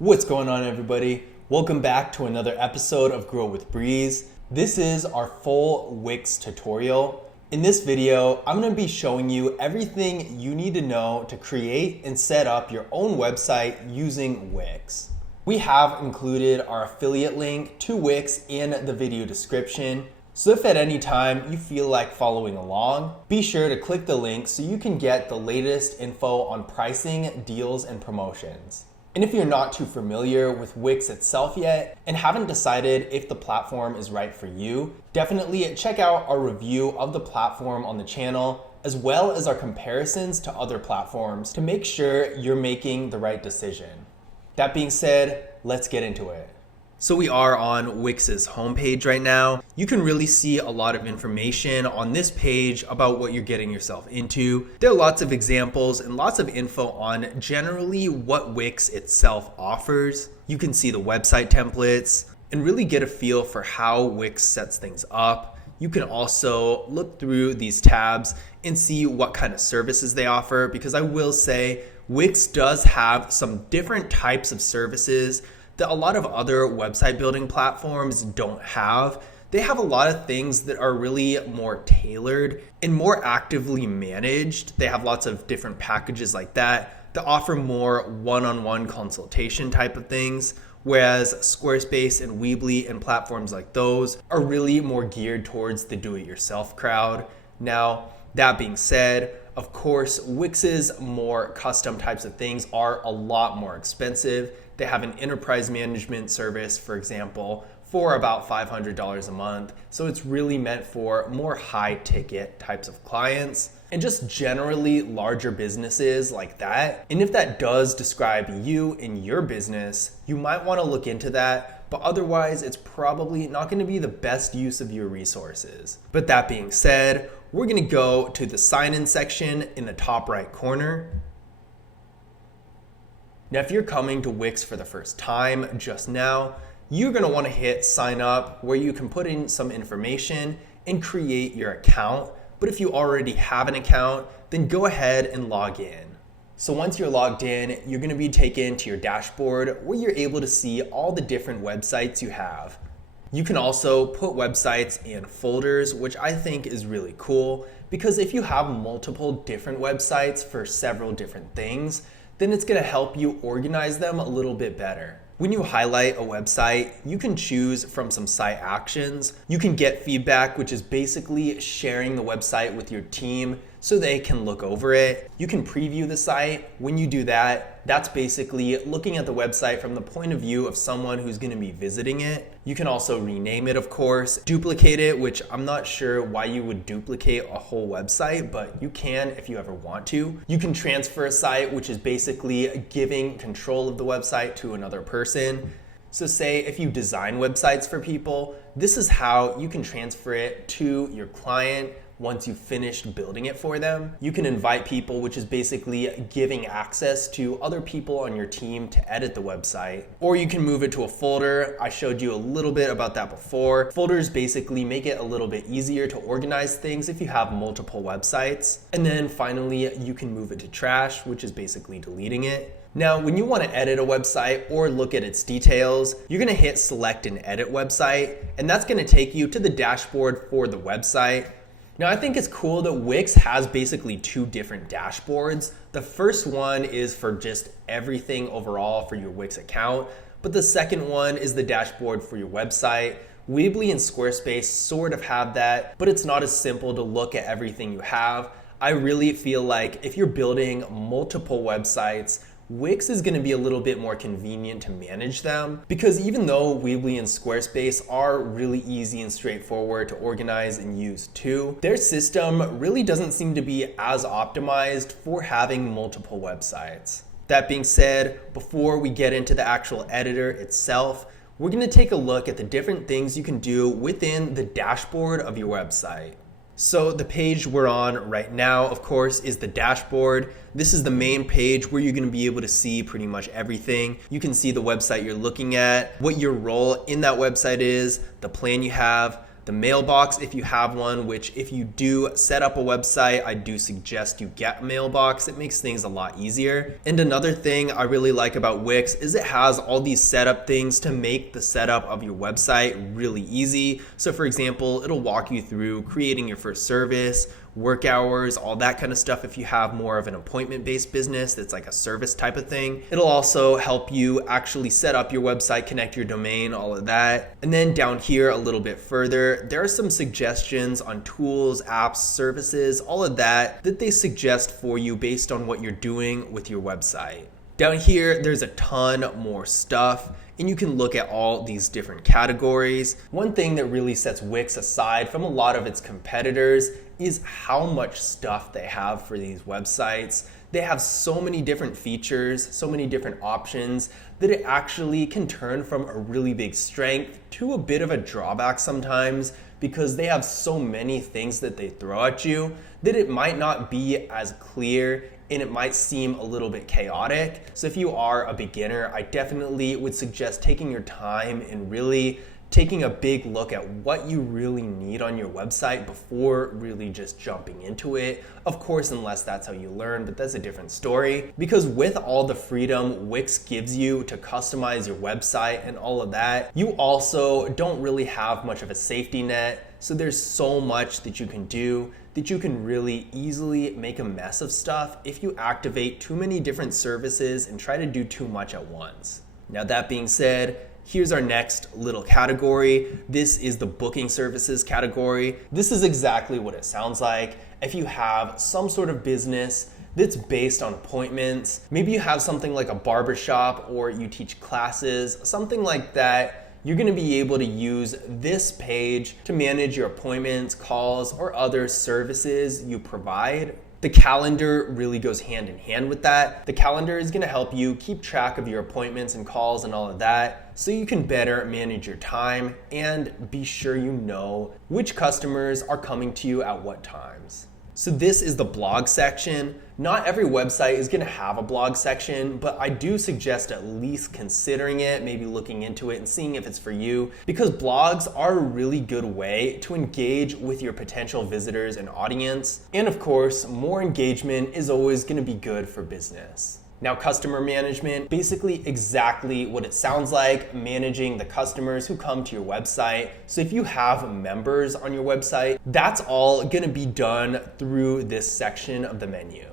What's going on, everybody? Welcome back to another episode of Grow with Breeze. This is our full Wix tutorial. In this video, I'm going to be showing you everything you need to know to create and set up your own website using Wix. We have included our affiliate link to Wix in the video description. So if at any time you feel like following along, be sure to click the link so you can get the latest info on pricing, deals, and promotions. And if you're not too familiar with Wix itself yet and haven't decided if the platform is right for you, definitely check out our review of the platform on the channel, as well as our comparisons to other platforms to make sure you're making the right decision. That being said, let's get into it. So we are on Wix's homepage right now. You can really see a lot of information on this page about what you're getting yourself into. There are lots of examples and lots of info on generally what Wix itself offers. You can see the website templates and really get a feel for how Wix sets things up. You can also look through these tabs and see what kind of services they offer, because I will say Wix does have some different types of services that a lot of other website building platforms don't have. They have a lot of things that are really more tailored and more actively managed. They have lots of different packages like that offer more one-on-one consultation type of things, whereas Squarespace and Weebly and platforms like those are really more geared towards the do-it-yourself crowd. Now, that being said, of course, Wix's more custom types of things are a lot more expensive. They have an enterprise management service, for example, for about $500 a month. So it's really meant for more high ticket types of clients and just generally larger businesses like that. And if that does describe you and your business, you might want to look into that. But otherwise, it's probably not going to be the best use of your resources. But that being said, we're going to go to the sign-in section in the top right corner. Now, if you're coming to Wix for the first time just now, you're going to want to hit sign up, where you can put in some information and create your account. But if you already have an account, then go ahead and log in. So once you're logged in, you're going to be taken to your dashboard where you're able to see all the different websites you have. You can also put websites in folders, which I think is really cool, because if you have multiple different websites for several different things, then it's going to help you organize them a little bit better. When you highlight a website, you can choose from some site actions. You can get feedback, which is basically sharing the website with your team so they can look over it. You can preview the site. When you do that, that's basically looking at the website from the point of view of someone who's going to be visiting it. You can also rename it, of course, duplicate it, which I'm not sure why you would duplicate a whole website, but you can if you ever want to. You can transfer a site, which is basically giving control of the website to another person. So say if you design websites for people, this is how you can transfer it to your client. Once you've finished building it for them, you can invite people, which is basically giving access to other people on your team to edit the website. Or you can move it to a folder. I showed you a little bit about that before. Folders basically make it a little bit easier to organize things if you have multiple websites. And then finally, you can move it to trash, which is basically deleting it. Now, when you want to edit a website or look at its details, you're going to hit select and edit website, and that's going to take you to the dashboard for the website. Now, I think it's cool that Wix has basically two different dashboards. The first one is for just everything overall for your Wix account, but the second one is the dashboard for your website. Weebly and Squarespace sort of have that, but it's not as simple to look at everything you have. I really feel like if you're building multiple websites, Wix is going to be a little bit more convenient to manage them, because even though Weebly and Squarespace are really easy and straightforward to organize and use too, their system really doesn't seem to be as optimized for having multiple websites. That being said, before we get into the actual editor itself, we're going to take a look at the different things you can do within the dashboard of your website. So the page we're on right now, of course, is the dashboard. This is the main page where you're going to be able to see pretty much everything. You can see the website you're looking at, what your role in that website is, the plan you have, the mailbox if you have one, which if you do set up a website, I do suggest you get a mailbox. It makes things a lot easier. And another thing I really like about Wix is it has all these setup things to make the setup of your website really easy. So for example, it'll walk you through creating your first service, work hours, all that kind of stuff if you have more of an appointment-based business that's like a service type of thing. It'll also help you actually set up your website, connect your domain, all of that. And then down here a little bit further, there are some suggestions on tools, apps, services, all of that they suggest for you based on what you're doing with your website. Down here, there's a ton more stuff, and you can look at all these different categories. One thing that really sets Wix aside from a lot of its competitors is how much stuff they have for these websites. They have so many different features, so many different options that it actually can turn from a really big strength to a bit of a drawback sometimes, because they have so many things that they throw at you that it might not be as clear and it might seem a little bit chaotic. So if you are a beginner, I definitely would suggest taking your time and really taking a big look at what you really need on your website before really just jumping into it. Of course, unless that's how you learn, but that's a different story. Because with all the freedom Wix gives you to customize your website and all of that, you also don't really have much of a safety net. So there's so much that you can do that you can really easily make a mess of stuff if you activate too many different services and try to do too much at once. Now that being said, here's our next little category. This is the booking services category. This is exactly what it sounds like. If you have some sort of business that's based on appointments, maybe you have something like a barbershop or you teach classes, something like that, you're gonna be able to use this page to manage your appointments, calls, or other services you provide. The calendar really goes hand in hand with that. The calendar is gonna help you keep track of your appointments and calls and all of that, so you can better manage your time and be sure you know which customers are coming to you at what times. So this is the blog section. Not every website is gonna have a blog section, but I do suggest at least considering it, maybe looking into it and seeing if it's for you, because blogs are a really good way to engage with your potential visitors and audience. And of course, more engagement is always gonna be good for business. Now, customer management, basically exactly what it sounds like, managing the customers who come to your website. So if you have members on your website, that's all gonna be done through this section of the menu.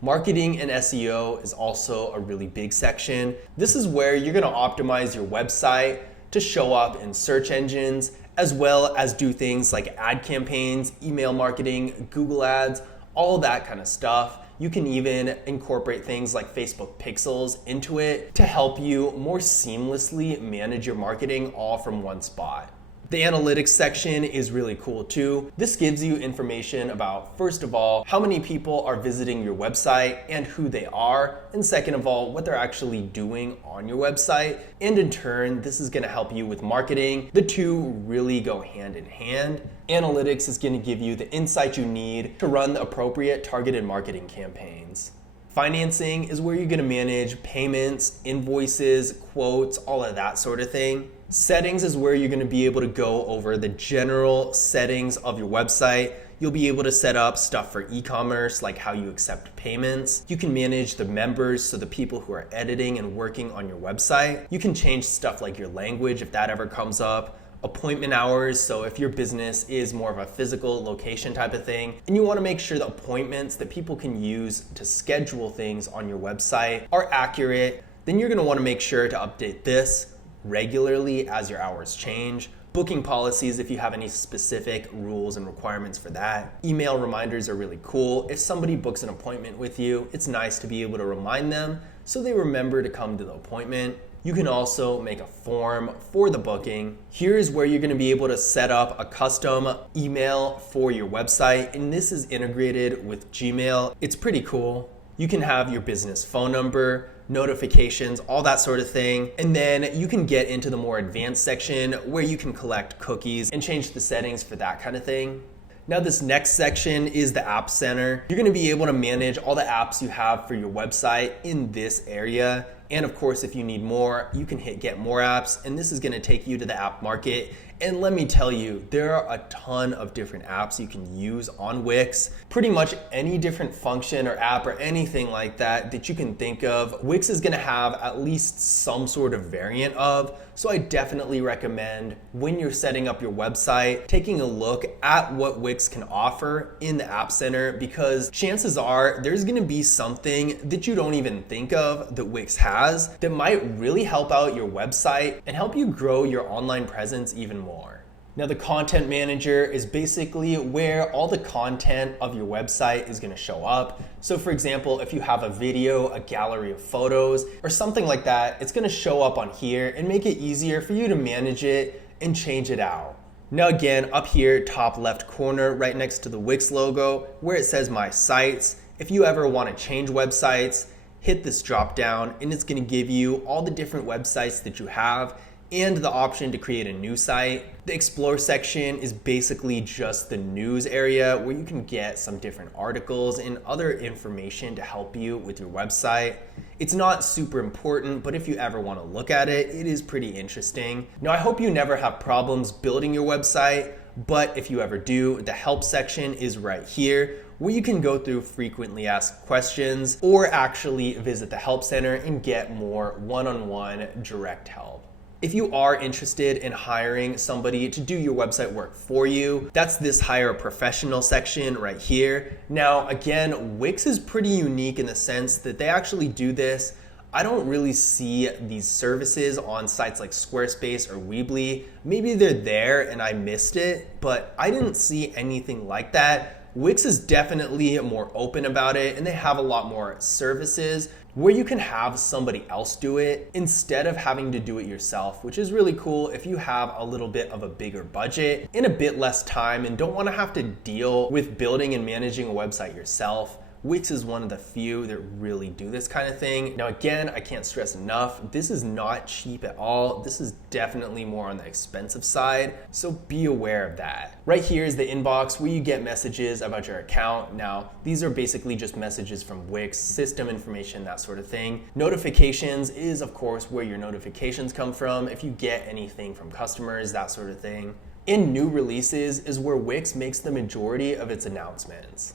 Marketing and SEO is also a really big section. This is where you're gonna optimize your website to show up in search engines, as well as do things like ad campaigns, email marketing, Google ads, all that kind of stuff. You can even incorporate things like Facebook pixels into it to help you more seamlessly manage your marketing all from one spot. The analytics section is really cool too. This gives you information about, first of all, how many people are visiting your website and who they are, and second of all, what they're actually doing on your website. And in turn, this is gonna help you with marketing. The two really go hand in hand. Analytics is gonna give you the insight you need to run the appropriate targeted marketing campaigns. Financing is where you're gonna manage payments, invoices, quotes, all of that sort of thing. Settings is where you're gonna be able to go over the general settings of your website. You'll be able to set up stuff for e-commerce, like how you accept payments. You can manage the members, so the people who are editing and working on your website. You can change stuff like your language if that ever comes up. Appointment hours, so if your business is more of a physical location type of thing, and you wanna make sure the appointments that people can use to schedule things on your website are accurate, then you're gonna wanna make sure to update this regularly as your hours change. Booking policies if you have any specific rules and requirements for that. Email reminders are really cool. If somebody books an appointment with you, it's nice to be able to remind them so they remember to come to the appointment. You can also make a form for the booking. Here's where you're gonna be able to set up a custom email for your website, and this is integrated with Gmail. It's pretty cool. You can have your business phone number, notifications, all that sort of thing. And then you can get into the more advanced section where you can collect cookies and change the settings for that kind of thing. Now this next section is the App Center. You're gonna be able to manage all the apps you have for your website in this area. And of course, if you need more, you can hit get more apps, and this is gonna take you to the app market. And let me tell you, there are a ton of different apps you can use on Wix. Pretty much any different function or app or anything like that that you can think of, Wix is gonna have at least some sort of variant of. So I definitely recommend when you're setting up your website, taking a look at what Wix can offer in the App Center, because chances are there's gonna be something that you don't even think of that Wix has that might really help out your website and help you grow your online presence even more. Now, the content manager is basically where all the content of your website is gonna show up. So for example, if you have a video, a gallery of photos, or something like that, it's gonna show up on here and make it easier for you to manage it and change it out. Now again, up here, top left corner, right next to the Wix logo, where it says My Sites, if you ever wanna change websites, hit this drop down and it's gonna give you all the different websites that you have and the option to create a new site. The Explore section is basically just the news area where you can get some different articles and other information to help you with your website. It's not super important, but if you ever want to look at it, it is pretty interesting. Now, I hope you never have problems building your website, but if you ever do, the help section is right here, where you can go through frequently asked questions or actually visit the help center and get more one-on-one direct help. If you are interested in hiring somebody to do your website work for you, that's this Hire a Professional section right here. Now, again, Wix is pretty unique in the sense that they actually do this. I don't really see these services on sites like Squarespace or Weebly. Maybe they're there and I missed it, but I didn't see anything like that. Wix is definitely more open about it, and they have a lot more services where you can have somebody else do it instead of having to do it yourself, which is really cool if you have a little bit of a bigger budget and a bit less time and don't want to have to deal with building and managing a website yourself. Wix is one of the few that really do this kind of thing. Now again, I can't stress enough, this is not cheap at all. This is definitely more on the expensive side, so be aware of that. Right here is the inbox where you get messages about your account. Now, these are basically just messages from Wix, system information, that sort of thing. Notifications is of course where your notifications come from, if you get anything from customers, that sort of thing. In new releases is where Wix makes the majority of its announcements.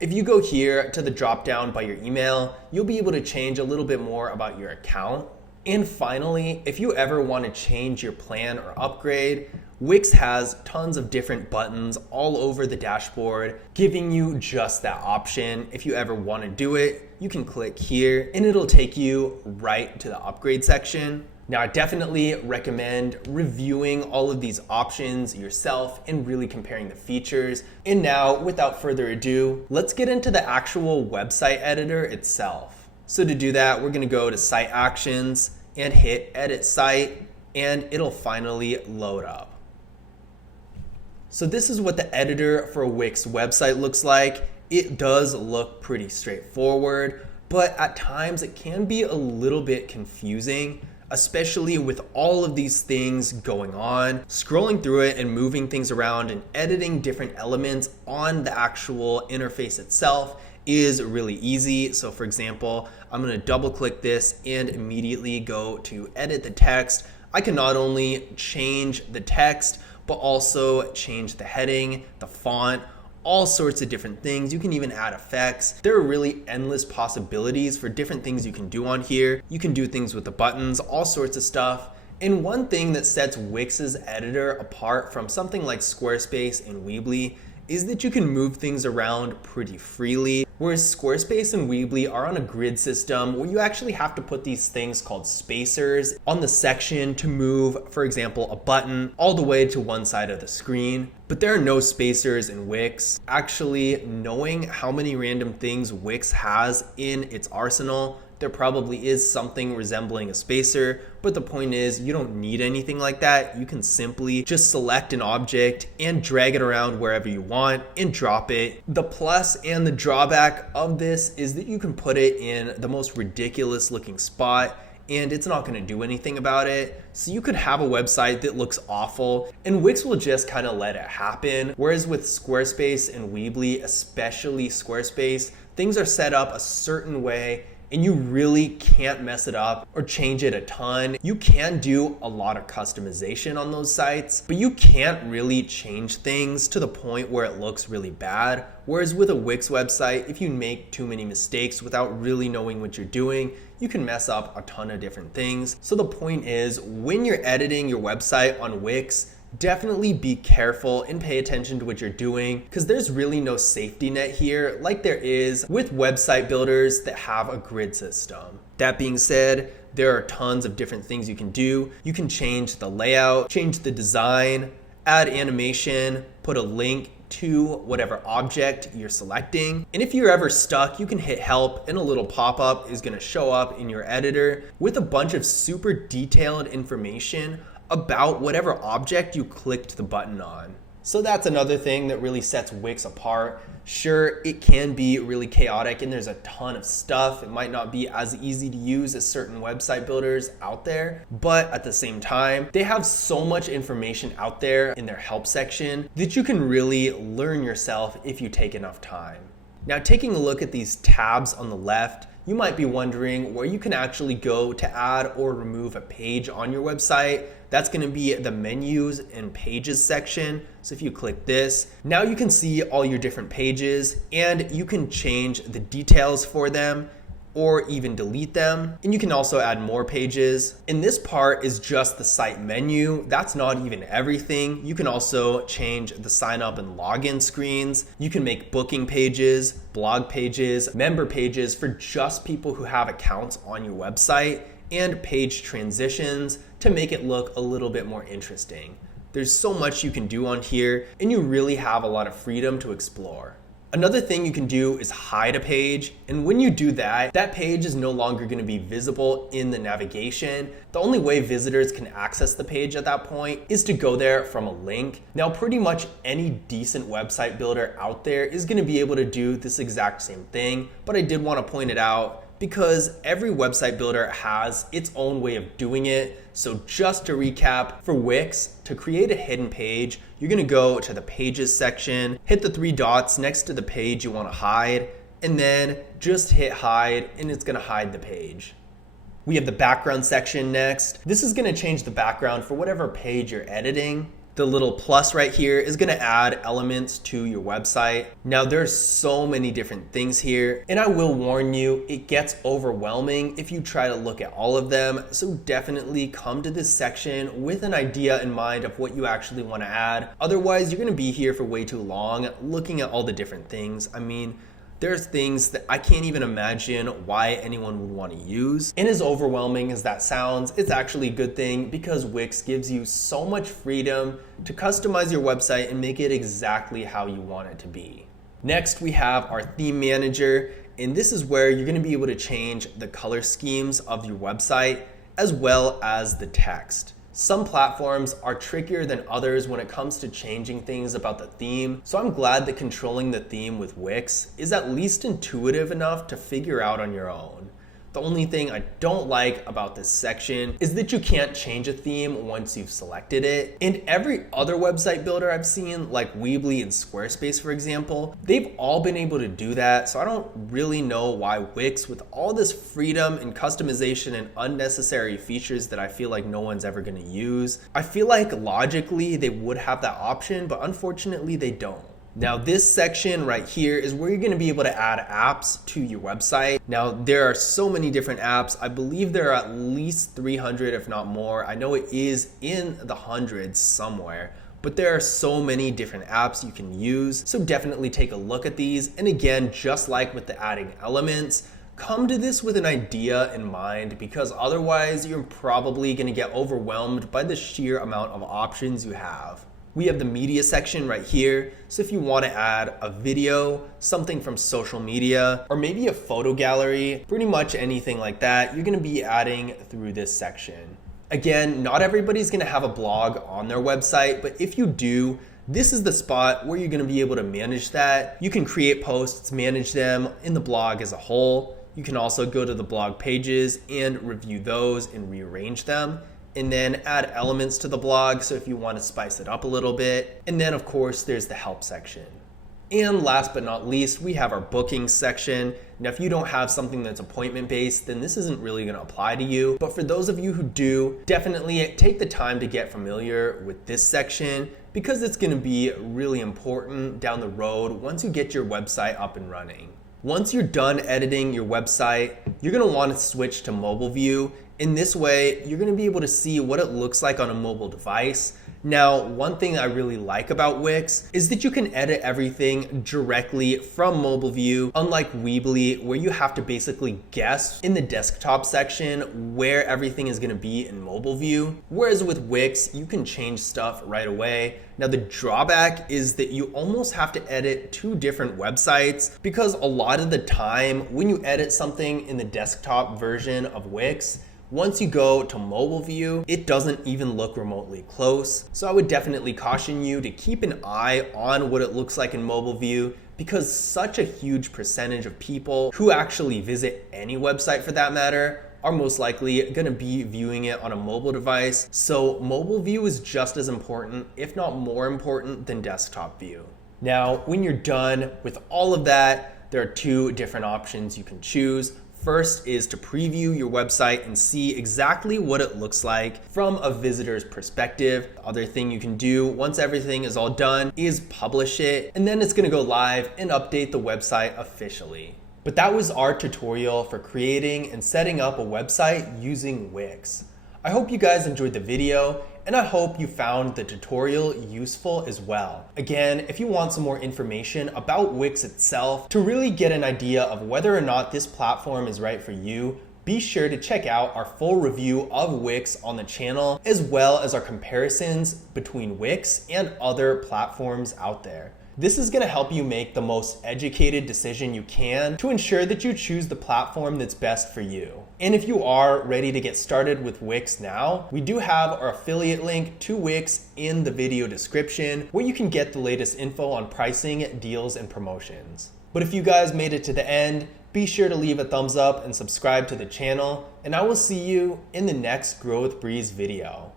If you go here to the drop down by your email, you'll be able to change a little bit more about your account. And finally, if you ever want to change your plan or upgrade, Wix has tons of different buttons all over the dashboard, giving you just that option. If you ever want to do it, you can click here and it'll take you right to the upgrade section. Now, I definitely recommend reviewing all of these options yourself and really comparing the features. And now, without further ado, let's get into the actual website editor itself. So to do that, we're gonna go to Site Actions and hit Edit Site, and it'll finally load up. So this is what the editor for a Wix website looks like. It does look pretty straightforward, but at times it can be a little bit confusing, especially with all of these things going on. Scrolling through it and moving things around and editing different elements on the actual interface itself is really easy. So for example, I'm gonna double click this and immediately go to edit the text. I can not only change the text, but also change the heading, the font, all sorts of different things. You can even add effects. There are really endless possibilities for different things you can do on here. You can do things with the buttons, all sorts of stuff. And one thing that sets Wix's editor apart from something like Squarespace and Weebly is that you can move things around pretty freely, whereas Squarespace and Weebly are on a grid system where you actually have to put these things called spacers on the section to move, for example, a button all the way to one side of the screen. But there are no spacers in Wix. Actually, knowing how many random things Wix has in its arsenal, there probably is something resembling a spacer, but the point is you don't need anything like that. You can simply just select an object and drag it around wherever you want and drop it. The plus and the drawback of this is that you can put it in the most ridiculous looking spot and it's not gonna do anything about it. So you could have a website that looks awful and Wix will just kind of let it happen. Whereas with Squarespace and Weebly, especially Squarespace, things are set up a certain way and you really can't mess it up or change it a ton. You can do a lot of customization on those sites, but you can't really change things to the point where it looks really bad. Whereas with a Wix website, if you make too many mistakes without really knowing what you're doing, you can mess up a ton of different things. So the point is, when you're editing your website on Wix, definitely be careful and pay attention to what you're doing, because there's really no safety net here like there is with website builders that have a grid system. That being said, there are tons of different things you can do. You can change the layout, change the design, add animation, put a link to whatever object you're selecting. And if you're ever stuck, you can hit help and a little pop-up is gonna show up in your editor with a bunch of super detailed information about whatever object you clicked the button on. So that's another thing that really sets Wix apart. Sure, it can be really chaotic and there's a ton of stuff. It might not be as easy to use as certain website builders out there, but at the same time, they have so much information out there in their help section that you can really learn yourself if you take enough time. Now, taking a look at these tabs on the left, you might be wondering where you can actually go to add or remove a page on your website. That's going to be the menus and pages section. So if you click this, now you can see all your different pages and you can change the details for them or even delete them. And you can also add more pages. And this part is just the site menu. That's not even everything. You can also change the sign up and login screens. You can make booking pages, blog pages, member pages for just people who have accounts on your website, and page transitions to make it look a little bit more interesting. There's so much you can do on here, and you really have a lot of freedom to explore. Another thing you can do is hide a page, and when you do that, that page is no longer going to be visible in the navigation. The only way visitors can access the page at that point is to go there from a link. Now, pretty much any decent website builder out there is going to be able to do this exact same thing, but I did want to point it out because every website builder has its own way of doing it. So just to recap, for Wix, to create a hidden page, you're gonna go to the pages section, hit the 3 dots next to the page you wanna hide, and then just hit hide, and it's gonna hide the page. We have the background section next. This is gonna change the background for whatever page you're editing. The little plus right here is gonna add elements to your website. Now there's so many different things here, and I will warn you, it gets overwhelming if you try to look at all of them. So definitely come to this section with an idea in mind of what you actually wanna add. Otherwise, you're gonna be here for way too long looking at all the different things. I mean, there's things that I can't even imagine why anyone would want to use. And as overwhelming as that sounds, it's actually a good thing because Wix gives you so much freedom to customize your website and make it exactly how you want it to be. Next, we have our theme manager, and this is where you're going to be able to change the color schemes of your website as well as the text. Some platforms are trickier than others when it comes to changing things about the theme, so I'm glad that controlling the theme with Wix is at least intuitive enough to figure out on your own. The only thing I don't like about this section is that you can't change a theme once you've selected it. And every other website builder I've seen, like Weebly and Squarespace for example, they've all been able to do that. So I don't really know why Wix, with all this freedom and customization and unnecessary features that I feel like no one's ever gonna use, I feel like logically they would have that option, but unfortunately they don't. Now this section right here is where you're going to be able to add apps to your website. Now there are so many different apps. I believe there are at least 300 if not more. I know it is in the hundreds somewhere, but there are so many different apps you can use. So definitely take a look at these. And again, just like with the adding elements, come to this with an idea in mind, because otherwise you're probably going to get overwhelmed by the sheer amount of options you have. We have the media section right here. So if you want to add a video, something from social media, or maybe a photo gallery, pretty much anything like that, you're going to be adding through this section. Again, not everybody's going to have a blog on their website, but if you do, this is the spot where you're going to be able to manage that. You can create posts, manage them in the blog as a whole. You can also go to the blog pages and review those and rearrange them, and then add elements to the blog, so if you want to spice it up a little bit. And then of course there's the help section. And last but not least, we have our booking section. Now, if you don't have something that's appointment-based, then this isn't really gonna apply to you. But for those of you who do, definitely take the time to get familiar with this section because it's gonna be really important down the road once you get your website up and running. Once you're done editing your website, you're gonna wanna switch to mobile view. In this way, you're gonna be able to see what it looks like on a mobile device. Now, one thing I really like about Wix is that you can edit everything directly from mobile view, unlike Weebly, where you have to basically guess in the desktop section where everything is gonna be in mobile view. Whereas with Wix, you can change stuff right away. Now, the drawback is that you almost have to edit two different websites because a lot of the time when you edit something in the desktop version of Wix, once you go to mobile view, it doesn't even look remotely close. So I would definitely caution you to keep an eye on what it looks like in mobile view because such a huge percentage of people who actually visit any website for that matter are most likely gonna be viewing it on a mobile device. So mobile view is just as important, if not more important than desktop view. Now, when you're done with all of that, there are two different options you can choose. First is to preview your website and see exactly what it looks like from a visitor's perspective. The other thing you can do once everything is all done is publish it, and then it's gonna go live and update the website officially. But that was our tutorial for creating and setting up a website using Wix. I hope you guys enjoyed the video, and I hope you found the tutorial useful as well. Again, if you want some more information about Wix itself to really get an idea of whether or not this platform is right for you, be sure to check out our full review of Wix on the channel, as well as our comparisons between Wix and other platforms out there. This is going to help you make the most educated decision you can to ensure that you choose the platform that's best for you. And if you are ready to get started with Wix now, we do have our affiliate link to Wix in the video description where you can get the latest info on pricing, deals, and promotions. But if you guys made it to the end, be sure to leave a thumbs up and subscribe to the channel, and I will see you in the next Grow with Breeze video.